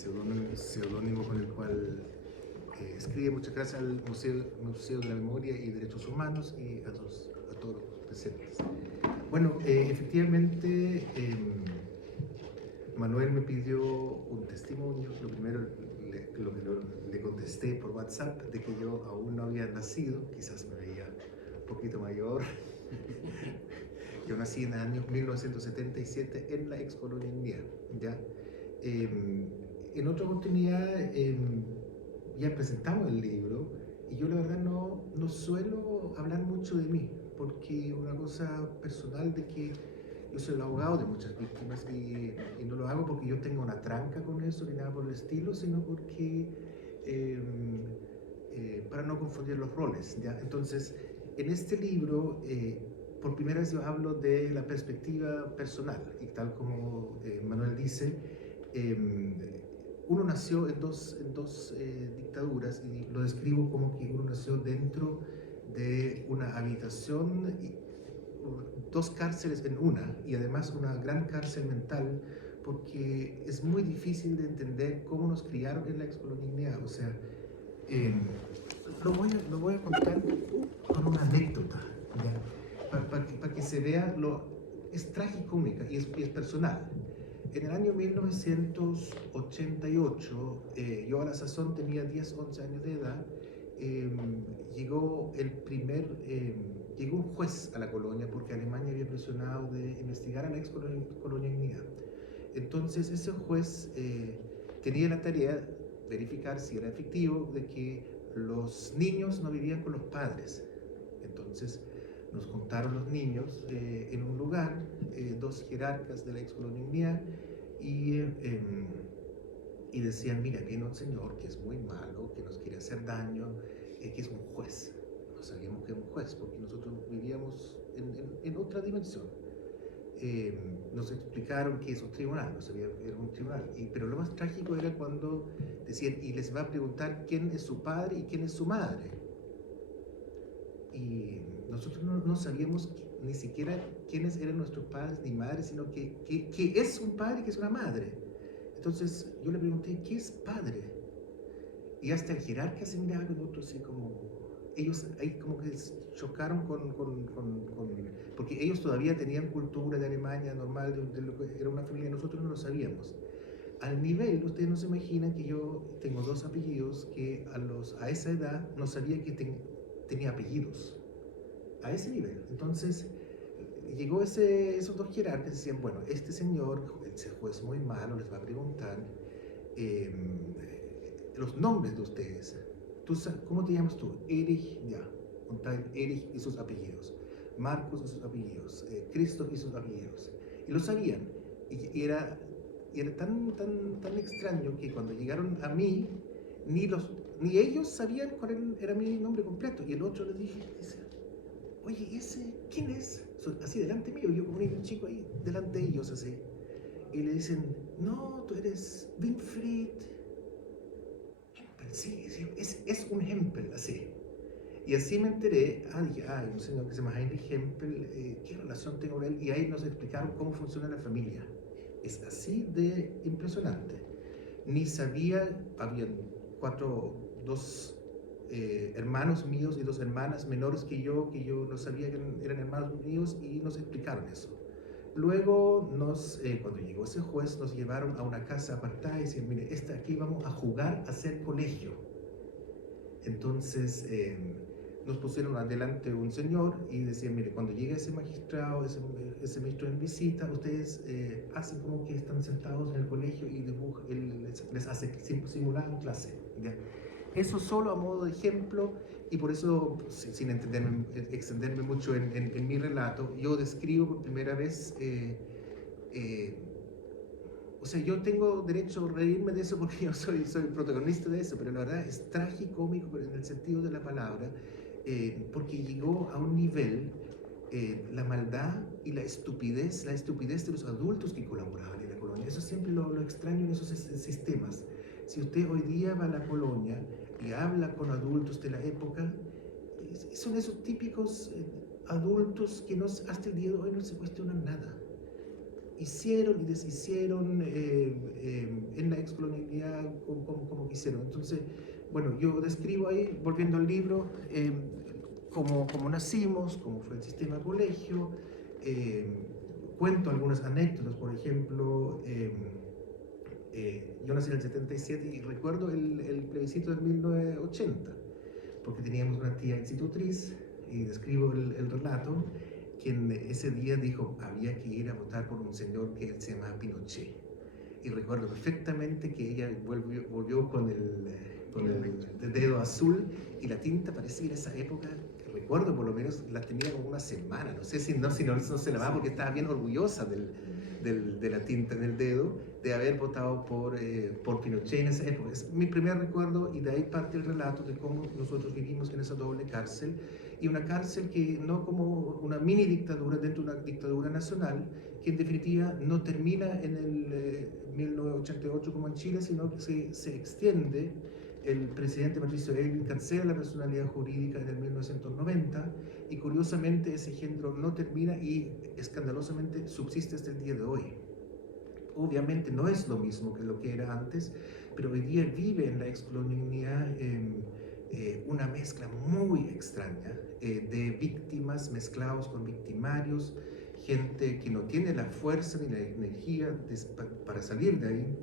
seudónimo con el cual escribe. Muchas gracias al Museo de la Memoria y Derechos Humanos y a todos los presentes. Bueno, efectivamente, Manuel me pidió un testimonio. Lo primero, le contesté por WhatsApp de que yo aún no había nacido, quizás me veía un poquito mayor. Yo nací en el año 1977 en la ex colonia India, ¿ya? En otra oportunidad ya presentamos el libro y yo la verdad no suelo hablar mucho de mí, porque una cosa personal de que yo soy el abogado de muchas víctimas y no lo hago porque yo tenga una tranca con eso ni nada por el estilo, sino porque para no confundir los roles, ¿ya? Entonces, en este libro, por primera vez yo hablo de la perspectiva personal y tal como Manuel dice, uno nació en dos dictaduras y lo describo como que uno nació dentro de una habitación, dos cárceles en una, y además una gran cárcel mental, porque es muy difícil de entender cómo nos criaron en la excolonia. O sea, lo voy a contar con una anécdota, para que se vea es tragicómica y es personal. En el año 1988, yo a la sazón tenía 10, 11 años de edad. Llegó un juez a la colonia porque Alemania había presionado de investigar a la ex colonia Unidad. Entonces ese juez tenía la tarea de verificar si era efectivo de que los niños no vivían con los padres. Entonces nos contaron los niños en un lugar, dos jerarcas de la ex colonia Unidad, y decían: mira, viene un señor que es muy malo, que nos quiere hacer daño, que es un juez. No sabíamos que era un juez porque nosotros vivíamos en otra dimensión. Nos explicaron que es un tribunal, no sabía que era un tribunal, pero lo más trágico era cuando decían: y les va a preguntar quién es su padre y quién es su madre. Y nosotros no sabíamos ni siquiera quiénes eran nuestros padres ni madres, sino que es un padre y que es una madre. Entonces yo le pregunté: ¿qué es padre? Y hasta el jerarca se miraba con otros, así como, ellos ahí como que chocaron porque ellos todavía tenían cultura de Alemania normal, de lo que era una familia. Nosotros no lo sabíamos. Al nivel, ustedes no se imaginan que yo tengo dos apellidos que a esa edad no sabía que tenía apellidos. A ese nivel. Entonces, llegó esos dos jerarcas y decían: bueno, este señor, ese juez muy malo, les va a preguntar los nombres de ustedes. ¿Cómo te llamas tú? Erich, ya. Contar Erich y sus apellidos. Marcos y sus apellidos. Christoph y sus apellidos. Y lo sabían. Y era tan extraño que cuando llegaron a mí, ni ellos sabían cuál era mi nombre completo. Y el otro les dice: oye, ¿ese quién es? Así delante mío, yo como un chico ahí delante de ellos, así. Y le dicen: no, tú eres Winfried Hempel. Sí, es un Hempel, así. Y así me enteré. Dije: hay un señor que se llama Heinrich Hempel, ¿qué relación tengo con él? Y ahí nos explicaron cómo funciona la familia. Es así de impresionante. Ni sabía, habían dos hermanos míos y dos hermanas menores que yo no sabía que eran hermanos míos, y nos explicaron eso. Luego, cuando llegó ese juez, nos llevaron a una casa apartada y decían: mire, aquí vamos a jugar a ser colegio. Entonces nos pusieron adelante un señor y decían: mire, cuando llegue ese magistrado, ese ministro en visita, ustedes hacen como que están sentados en el colegio y él les hace simular en clase, ¿ya? Eso solo a modo de ejemplo, y por eso, sin extenderme mucho en mi relato, yo describo por primera vez, o sea, yo tengo derecho a reírme de eso porque yo soy protagonista de eso, pero la verdad es tragicómico en el sentido de la palabra, porque llegó a un nivel, la maldad y la estupidez de los adultos que colaboraban en la colonia. Eso siempre lo extraño en esos sistemas. Si usted hoy día va a la colonia y habla con adultos de la época, son esos típicos adultos que hasta el día de hoy no se cuestionan nada. Hicieron y deshicieron en la ex excolonialidad como quisieron. Entonces, bueno, yo describo ahí, volviendo al libro, cómo nacimos, cómo fue el sistema de colegio, cuento algunas anécdotas, por ejemplo, yo nací en el 77 y recuerdo el plebiscito del 1980, porque teníamos una tía institutriz, y describo el relato, quien ese día dijo había que ir a votar por un señor que se llamaba Pinochet. Y recuerdo perfectamente que ella volvió con el dedo azul y la tinta, parece que en esa época, recuerdo por lo menos, la tenía como una semana, no sé si no se lavaba porque estaba bien orgullosa de la tinta en el dedo, de haber votado por Pinochet en esa época. Es mi primer recuerdo y de ahí parte el relato de cómo nosotros vivimos en esa doble cárcel, y una cárcel que no como una mini dictadura dentro de una dictadura nacional, que en definitiva no termina en el 1988 como en Chile, sino que se extiende. El presidente Patricio Aylwin cancela la personalidad jurídica en el 1990 y curiosamente ese género no termina y escandalosamente subsiste hasta el día de hoy. Obviamente no es lo mismo que lo que era antes, pero hoy día vive en la excolonialidad una mezcla muy extraña de víctimas mezclados con victimarios, gente que no tiene la fuerza ni la energía para salir de ahí.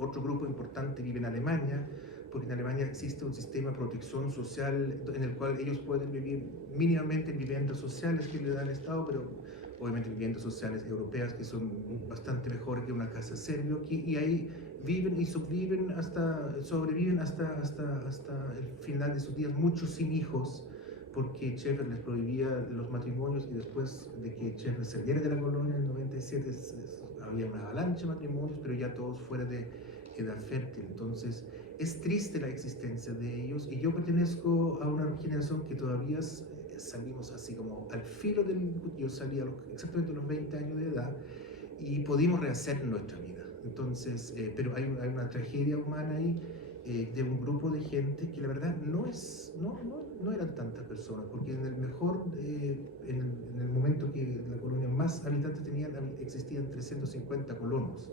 Otro grupo importante vive en Alemania, porque en Alemania existe un sistema de protección social en el cual ellos pueden vivir mínimamente en viviendas sociales que le da el Estado, pero obviamente viviendas sociales europeas que son bastante mejores que una casa serbia aquí, y ahí viven y sobreviven hasta el final de sus días, muchos sin hijos, porque Schaeffer les prohibía los matrimonios, y después de que Schaeffer saliera de la colonia en el 97 había una avalancha de matrimonios, pero ya todos fuera de edad fértil. Entonces es triste la existencia de ellos, y yo pertenezco a una generación que todavía salimos así como al filo del... Yo salí exactamente a los 20 años de edad y pudimos rehacer nuestra vida. Entonces, pero hay una tragedia humana ahí, de un grupo de gente que la verdad no eran tantas personas, porque en el mejor, en el momento que la colonia más habitantes existían 350 colonos,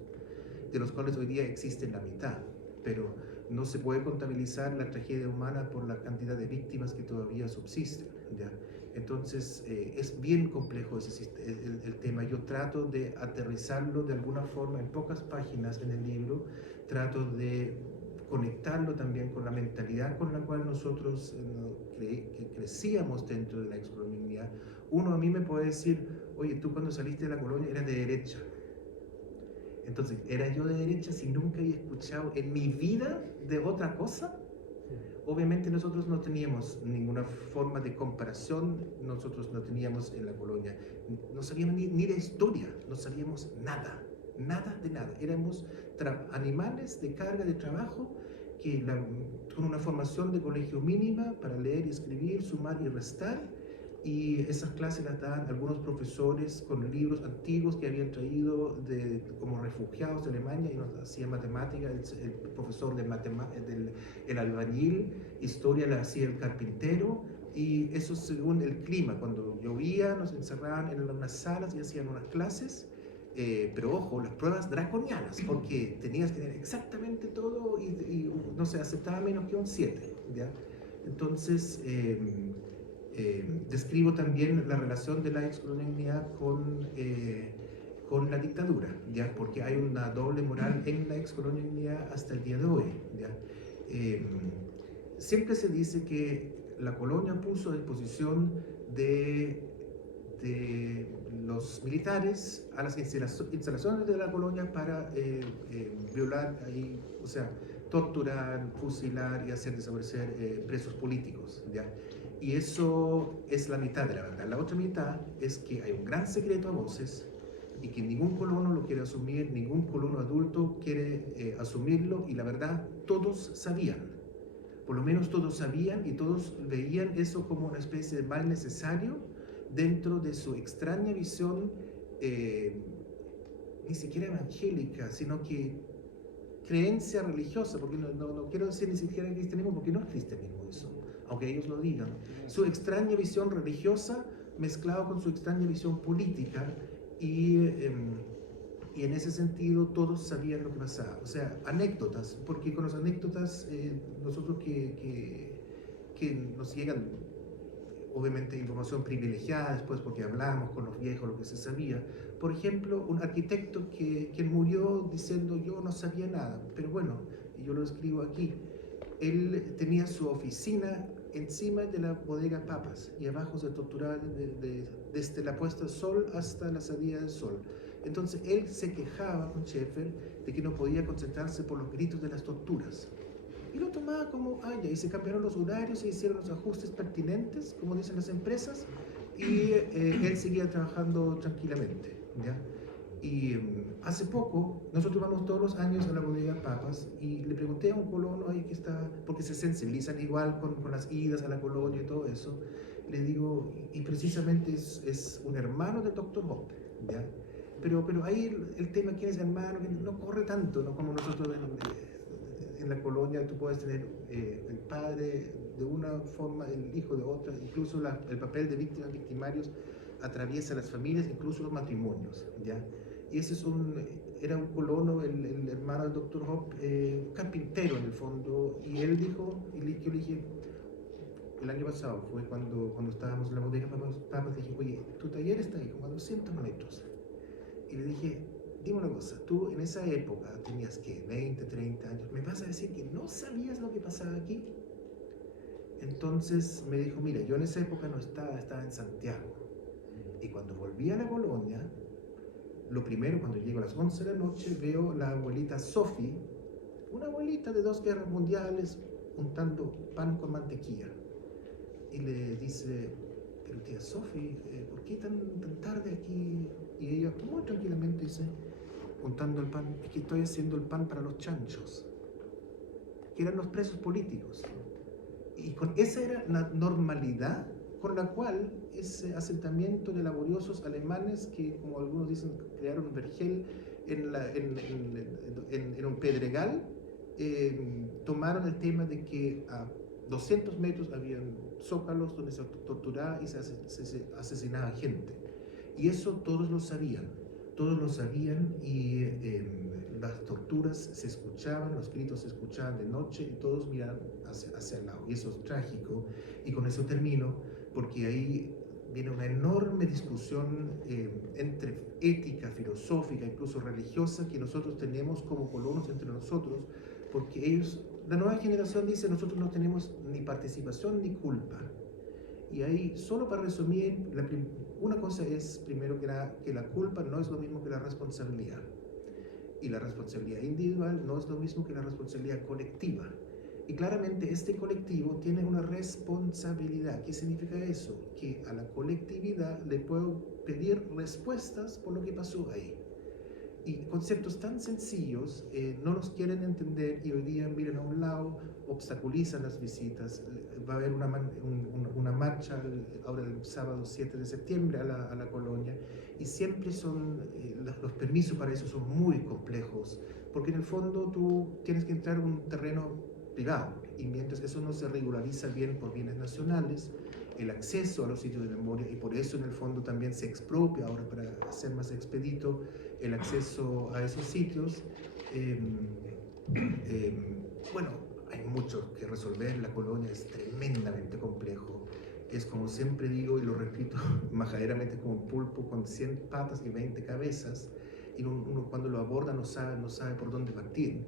de los cuales hoy día existen la mitad, pero no se puede contabilizar la tragedia humana por la cantidad de víctimas que todavía subsisten, ¿ya? Entonces es bien complejo el tema. Yo trato de aterrizarlo de alguna forma en pocas páginas en el libro, trato de conectarlo también con la mentalidad con la cual nosotros que crecíamos dentro de la excolonialidad. Uno a mí me puede decir, oye, tú cuando saliste de la colonia eras de derecha. Entonces, ¿era yo de derecha si nunca había escuchado en mi vida de otra cosa? Obviamente nosotros no teníamos ninguna forma de comparación, nosotros no teníamos en la colonia, no sabíamos ni de historia, no sabíamos nada de nada. Éramos animales de carga de trabajo con una formación de colegio mínima para leer y escribir, sumar y restar. Y esas clases las daban algunos profesores con libros antiguos que habían traído como refugiados de Alemania, y nos hacían matemática, el profesor el albañil, historia la hacía el carpintero, y eso según el clima. Cuando llovía nos encerraban en unas salas y hacían unas clases, pero ojo, las pruebas draconianas, porque tenías que tener exactamente todo y no se aceptaba menos que un 7, ¿ya? Entonces, describo también la relación de la excolonialidad con la dictadura, ¿ya? Porque hay una doble moral en la excolonialidad hasta el día de hoy, ¿ya? Siempre se dice que la colonia puso a disposición de los militares a las instalaciones de la colonia para violar, o sea, torturar, fusilar y hacer desaparecer presos políticos, ¿ya? Y eso es la mitad de la verdad. La otra mitad es que hay un gran secreto a voces y que ningún colono lo quiere asumir, ningún colono adulto quiere asumirlo, y la verdad todos sabían, por lo menos todos sabían, y todos veían eso como una especie de mal necesario dentro de su extraña visión, ni siquiera evangélica, sino que creencia religiosa, porque no quiero decir ni siquiera cristianismo, porque no es cristianismo eso, aunque ellos lo digan. Su extraña visión religiosa mezclada con su extraña visión política, y y en ese sentido todos sabían lo que pasaba. O sea, anécdotas, porque con las anécdotas nosotros que nos llegan obviamente información privilegiada después porque hablamos con los viejos lo que se sabía. Por ejemplo, un arquitecto que murió diciendo yo no sabía nada, pero bueno, y yo lo escribo aquí, él tenía su oficina encima de la bodega Papas y abajo se torturaba desde la puesta del sol hasta la salida del sol. Entonces él se quejaba con Schaeffer de que no podía concentrarse por los gritos de las torturas. Y lo tomaba como, ya, y se cambiaron los horarios, se hicieron los ajustes pertinentes, como dicen las empresas, y él seguía trabajando tranquilamente, ¿ya? Y hace poco, nosotros vamos todos los años a la bodega Papas, y le pregunté a un colono ahí que está, porque se sensibilizan igual con las idas a la colonia y todo eso, le digo, y precisamente es un hermano del Dr. Hoppe, ¿ya? Pero ahí el tema quién es hermano, no corre tanto, ¿no? Como nosotros en la colonia tú puedes tener el padre de una forma, el hijo de otra, incluso el papel de víctimas, victimarios atraviesa las familias, incluso los matrimonios, ¿ya? Y ese era un colono, el hermano del Dr. Hoppe, carpintero en el fondo, y él dijo, y yo le dije, el año pasado fue cuando estábamos en la bodega Papas, le dije, oye, tu taller está ahí como a 200 metros, y le dije, dime una cosa, tú en esa época tenías que 20, 30 años, ¿me vas a decir que no sabías lo que pasaba aquí? Entonces me dijo, mira, yo en esa época no estaba en Santiago, y cuando volví a la colonia, lo primero, cuando llego a las 11 de la noche, veo la abuelita Sophie, una abuelita de 2 guerras mundiales, untando pan con mantequilla. Y le dice, pero tía Sophie, ¿por qué tan tarde aquí? Y ella muy tranquilamente dice, untando el pan, es que estoy haciendo el pan para los chanchos, que eran los presos políticos. Y esa era la normalidad con la cual ese asentamiento de laboriosos alemanes que, como algunos dicen, crearon un vergel en un pedregal, tomaron el tema de que a 200 metros habían zócalos donde se torturaba y se asesinaba gente. Y eso todos lo sabían y las torturas se escuchaban, los gritos se escuchaban de noche y todos miraban hacia el lado. Y eso es trágico. Y con eso termino, porque ahí viene una enorme discusión entre ética, filosófica, incluso religiosa, que nosotros tenemos como colonos entre nosotros, porque ellos, la nueva generación dice, nosotros no tenemos ni participación ni culpa. Y ahí, solo para resumir, una cosa es, primero que la culpa no es lo mismo que la responsabilidad. Y la responsabilidad individual no es lo mismo que la responsabilidad colectiva. Y claramente este colectivo tiene una responsabilidad. ¿Qué significa eso? Que a la colectividad le puedo pedir respuestas por lo que pasó ahí. Y conceptos tan sencillos no los quieren entender y hoy día miran a un lado, obstaculizan las visitas. Va a haber una marcha ahora el sábado 7 de septiembre a la colonia y siempre los permisos para eso son muy complejos porque en el fondo tú tienes que entrar en un terreno privado y mientras eso no se regulariza bien por bienes nacionales, el acceso a los sitios de memoria y por eso en el fondo también se expropia ahora para hacer más expedito el acceso a esos sitios. Bueno, hay mucho que resolver, la colonia es tremendamente complejo, es como siempre digo y lo repito majaderamente como un pulpo con 100 patas y 20 cabezas y uno cuando lo aborda no sabe por dónde partir.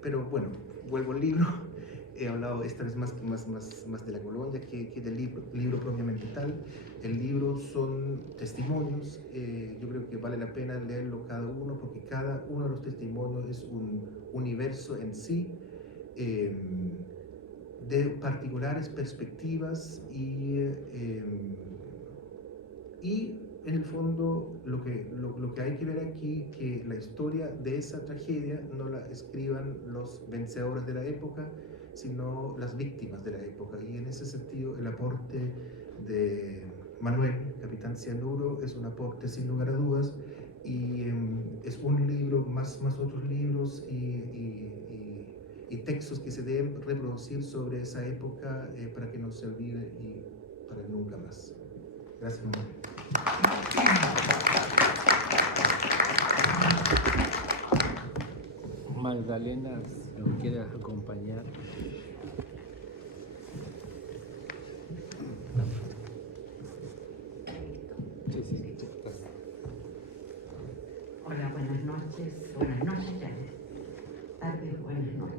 Pero bueno, vuelvo al libro. He hablado esta vez más de la colonia que del libro propiamente tal. El libro son testimonios, yo creo que vale la pena leerlo cada uno porque cada uno de los testimonios es un universo en sí, de particulares perspectivas y en el fondo lo que hay que ver aquí que la historia de esa tragedia no la escriban los vencedores de la época, sino las víctimas de la época. Y en ese sentido el aporte de Manuel, Capitán Cianuro, es un aporte sin lugar a dudas y es un libro más otros libros y textos que se deben reproducir sobre esa época para que no se olvide y para nunca más. Gracias, Manuel. Magdalena, si nos quieres acompañar. Sí, sí, sí. Hola, buenas noches ya, tardes, buenas noches.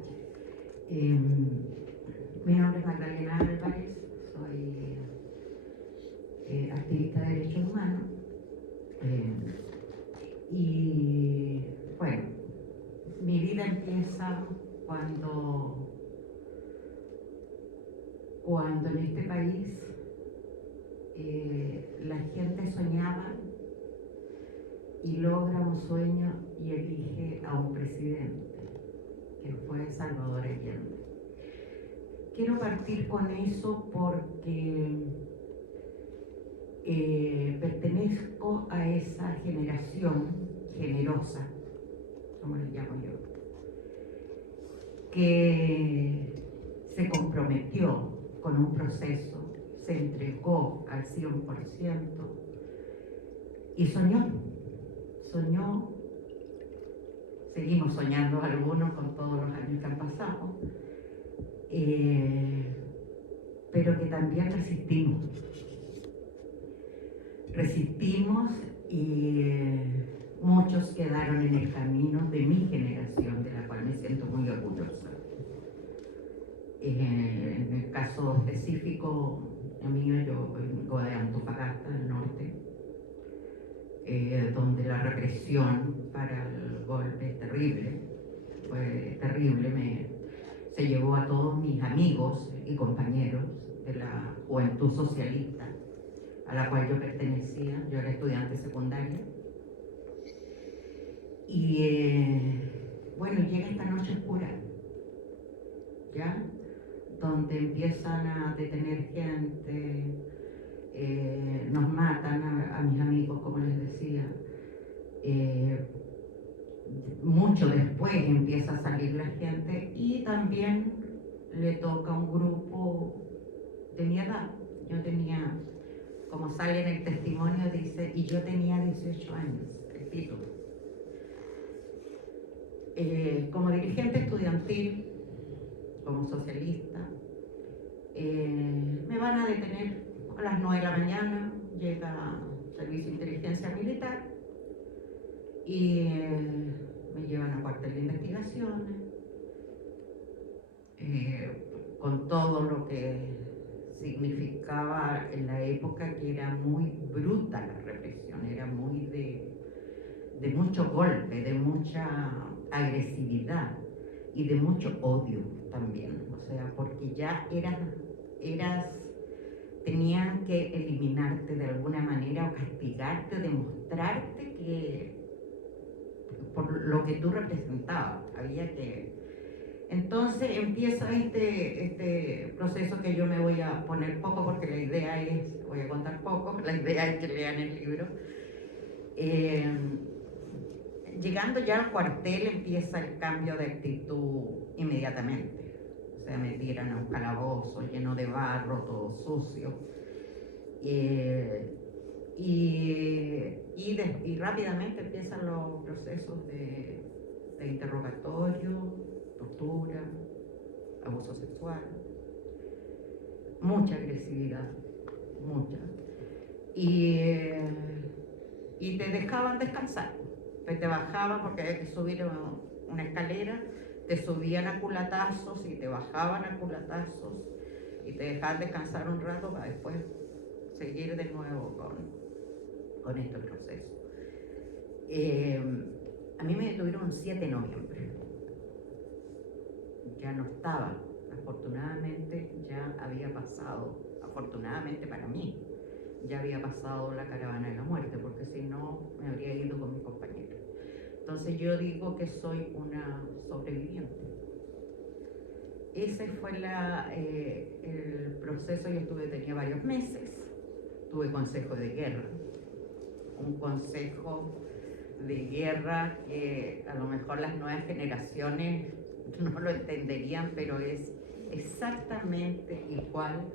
Mi nombre es Magdalena Álvarez, soy activista de derechos humanos y bueno, mi vida empieza cuando en este país la gente soñaba y logra un sueño y elige a un presidente, que fue Salvador Allende. Quiero partir con eso porque pertenezco a esa generación generosa, como le llamo yo, que se comprometió con un proceso, se entregó al 100% y soñó, seguimos soñando algunos con todos los años que han pasado, pero que también resistimos y muchos quedaron en el camino de mi generación, de la cual me siento muy orgullosa. En el caso específico mío, yo vengo de Antofagasta, del norte, donde la represión para el golpe es terrible, fue terrible, se llevó a todos mis amigos y compañeros de la Juventud Socialista, a la cual yo pertenecía. Yo era estudiante secundaria. Y bueno, llega esta noche oscura, ¿ya? Donde empiezan a detener gente, nos matan a mis amigos, como les decía. Mucho después empieza a salir la gente y también le toca a un grupo de mi edad. Yo tenía, como sale en el testimonio, dice, y yo tenía 18 años, el título. Como dirigente estudiantil, como socialista, me van a detener a las 9 de la mañana, llega el Servicio de Inteligencia Militar y me llevan a cuartel de investigaciones, con todo lo que significaba en la época, que era muy bruta la represión, era muy de mucho golpe, de mucha agresividad y de mucho odio también, o sea, porque ya tenían que eliminarte de alguna manera o castigarte, demostrarte que por lo que tú representabas, había que... Entonces empieza este proceso, que yo me voy a poner poco porque la idea es, voy a contar poco, la idea es que lean el libro. Llegando ya al cuartel empieza el cambio de actitud inmediatamente. O sea, me tiran a un calabozo lleno de barro, todo sucio. Y rápidamente empiezan los procesos de interrogatorio, tortura, abuso sexual, mucha agresividad, mucha. Y te dejaban descansar, pues te bajaban porque había que subir una escalera, te subían a culatazos y te bajaban a culatazos y te dejaban descansar un rato para después seguir de nuevo con este proceso. A mí me detuvieron el 7 de noviembre. Ya no estaba, afortunadamente ya había pasado, afortunadamente para mí, ya había pasado la caravana de la muerte, porque si no me habría ido con mis compañeros. Entonces yo digo que soy una sobreviviente. Ese fue el proceso. Yo tenía varios meses, tuve consejo de guerra, un consejo de guerra que a lo mejor las nuevas generaciones no lo entenderían, pero es exactamente igual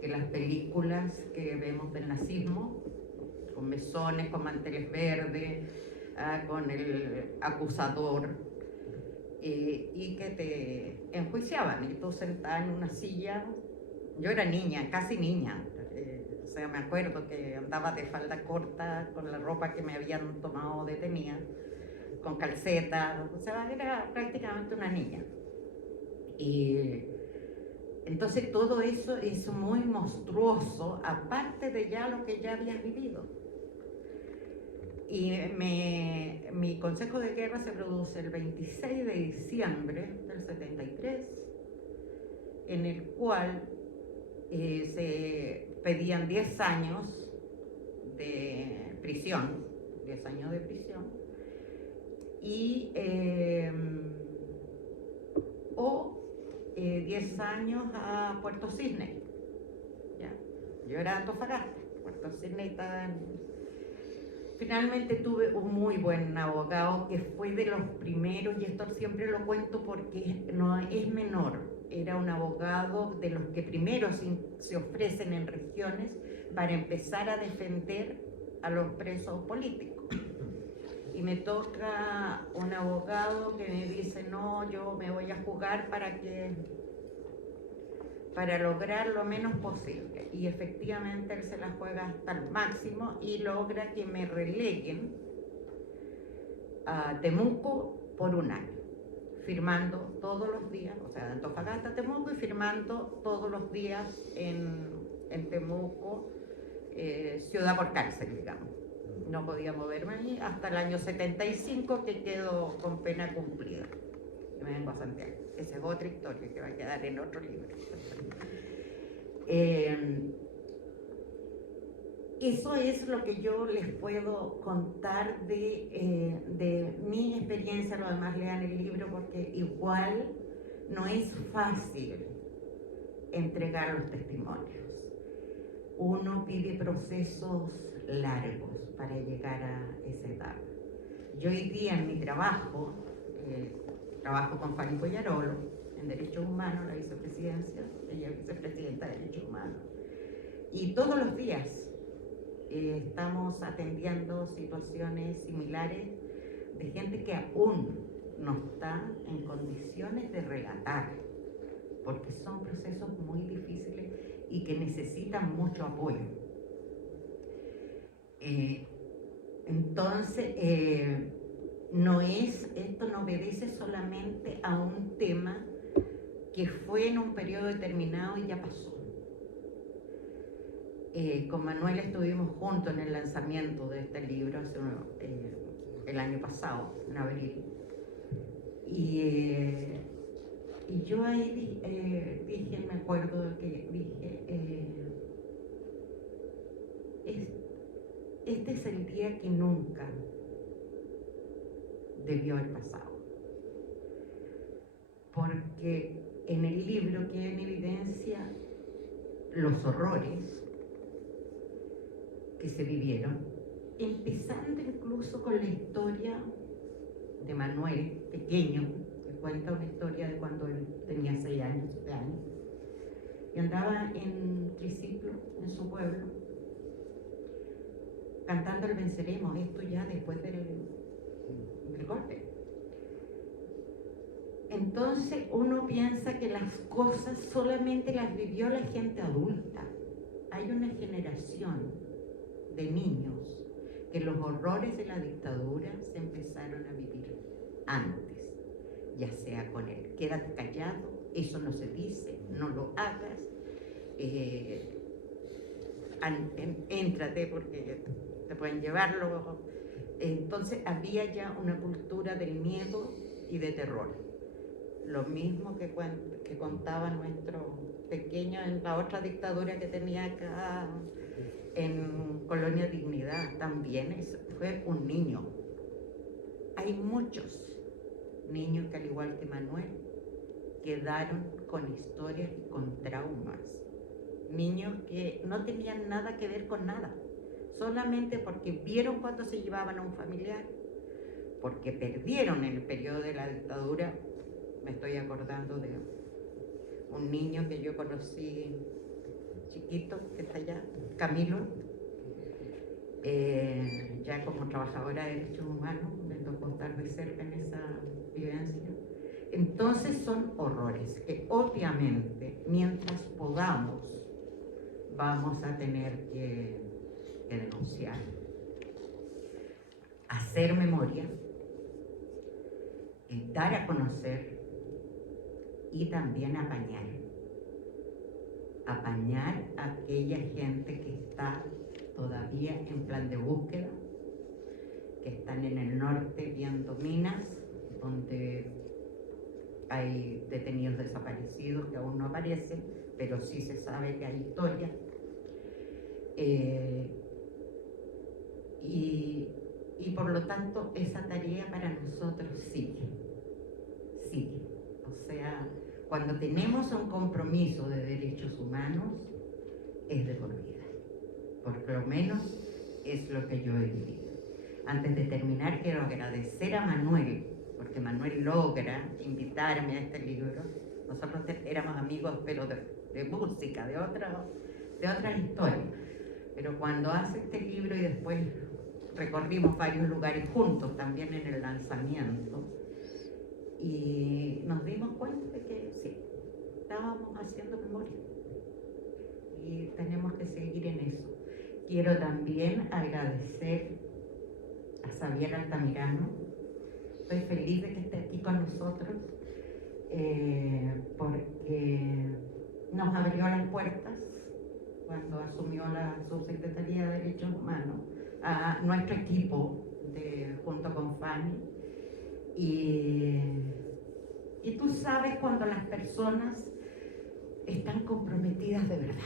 que las películas que vemos del nazismo, con mesones, con manteles verdes, con el acusador. y que te enjuiciaban y tú sentada en una silla. Yo era niña, casi niña, o sea, me acuerdo que andaba de falda corta con la ropa que me habían tomado detenida, con calcetas, o sea, era prácticamente una niña. Y entonces todo eso es muy monstruoso, aparte de ya lo que ya habías vivido. Y mi consejo de guerra se produce el 26 de diciembre del 73, en el cual se pedían 10 años de prisión, 10 años de prisión, y, o 10 años a Puerto Cisne. ¿Ya? Yo era de Antofagasta, Puerto Cisne estaba en... Finalmente tuve un muy buen abogado que fue de los primeros, y esto siempre lo cuento porque no es menor, era un abogado de los que primero se ofrecen en regiones para empezar a defender a los presos políticos. Y me toca un abogado que me dice, no, yo me voy a jugar para lograr lo menos posible. Y efectivamente él se la juega hasta el máximo y logra que me releguen a Temuco por un año, firmando todos los días, o sea, de Antofagasta a Temuco, y firmando todos los días en Temuco, ciudad por cárcel, digamos. No podía moverme ahí hasta el año 75, que quedo con pena cumplida. Y me vengo a Santiago. Esa es otra historia que va a quedar en otro libro. Eso es lo que yo les puedo contar de mi experiencia. Lo demás lean el libro, porque igual no es fácil entregar los testimonios. Uno vive procesos largos para llegar a esa etapa. Yo hoy día en mi trabajo, trabajo con Fanny Collarolo en Derechos Humanos, la vicepresidencia, ella es vicepresidenta de Derechos Humanos, y todos los días estamos atendiendo situaciones similares de gente que aún no está en condiciones de relatar, porque son procesos muy difíciles y que necesitan mucho apoyo. Entonces, esto no obedece solamente a un tema que fue en un periodo determinado y ya pasó. Con Manuel estuvimos juntos en el lanzamiento de este libro el año pasado, en abril. Y yo ahí dije, me acuerdo que dije, este es el día que nunca debió haber pasado. Porque en el libro queda en evidencia los horrores que se vivieron, empezando incluso con la historia de Manuel, pequeño, que cuenta una historia de cuando él tenía 6 años, 7 años, y andaba en triciclo en su pueblo, cantando el Venceremos, esto ya después del golpe. Entonces uno piensa que las cosas solamente las vivió la gente adulta. Hay una generación de niños que los horrores de la dictadura se empezaron a vivir antes, ya sea con él, quédate callado, eso no se dice, no lo hagas, éntrate porque te pueden llevarlo. Entonces había ya una cultura del miedo y de terror, lo mismo que contaba nuestro pequeño en la otra dictadura que tenía acá en Colonia Dignidad. También fue un niño. Hay muchos niños que, al igual que Manuel, quedaron con historias y con traumas. Niños que no tenían nada que ver con nada, solamente porque vieron cuando se llevaban a un familiar, porque perdieron en el periodo de la dictadura. Me estoy acordando de un niño que yo conocí chiquito, que está allá, Camilo, ya como trabajadora de derechos humanos, me tocó estar de cerca en esa vivencia. Entonces son horrores que obviamente mientras podamos vamos a tener que denunciar, hacer memoria, dar a conocer y también apañar a aquella gente que está todavía en plan de búsqueda, que están en el norte viendo minas, donde hay detenidos desaparecidos que aún no aparecen, pero sí se sabe que hay historia. Y por lo tanto esa tarea para nosotros sigue. O sea, cuando tenemos un compromiso de derechos humanos, es de por vida. Por lo menos es lo que yo he vivido. Antes de terminar, quiero agradecer a Manuel, porque Manuel logra invitarme a este libro. Nosotros éramos amigos, pero de música, de otras historias. Pero cuando hace este libro y después recorrimos varios lugares juntos, también en el lanzamiento, y nos dimos cuenta de que sí, estábamos haciendo memoria y tenemos que seguir en eso. Quiero también agradecer a Xavier Altamirano. Estoy feliz de que esté aquí con nosotros porque nos abrió las puertas cuando asumió la Subsecretaría de Derechos Humanos a nuestro equipo junto con Fanny. Y tú sabes cuando las personas están comprometidas de verdad.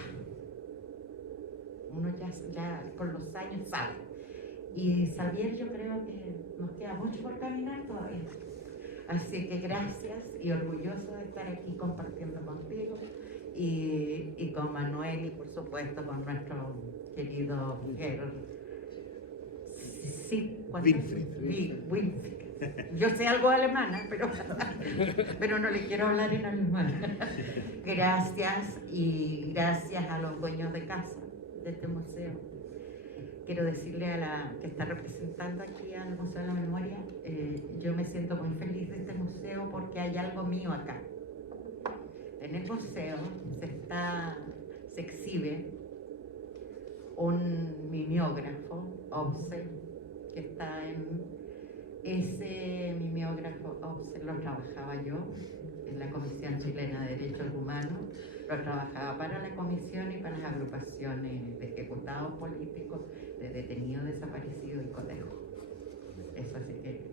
Uno ya con los años sabe. Y Xavier, yo creo que nos queda mucho por caminar todavía. Así que gracias y orgulloso de estar aquí compartiendo contigo y con Manuel y por supuesto con nuestro querido Miguel. Sí, Winfried. Yo sé algo de alemana, pero no le quiero hablar en alemán. Gracias y gracias a los dueños de casa de este museo. Quiero decirle a la que está representando aquí al Museo de la Memoria, yo me siento muy feliz de este museo porque hay algo mío acá. En el museo se exhibe un mimeógrafo, Obse, que está ese mimeógrafo Obse lo trabajaba yo en la Comisión Chilena de Derechos Humanos, lo trabajaba para la Comisión y para las agrupaciones de ejecutados políticos, de detenidos desaparecidos y cotejos. Eso, así que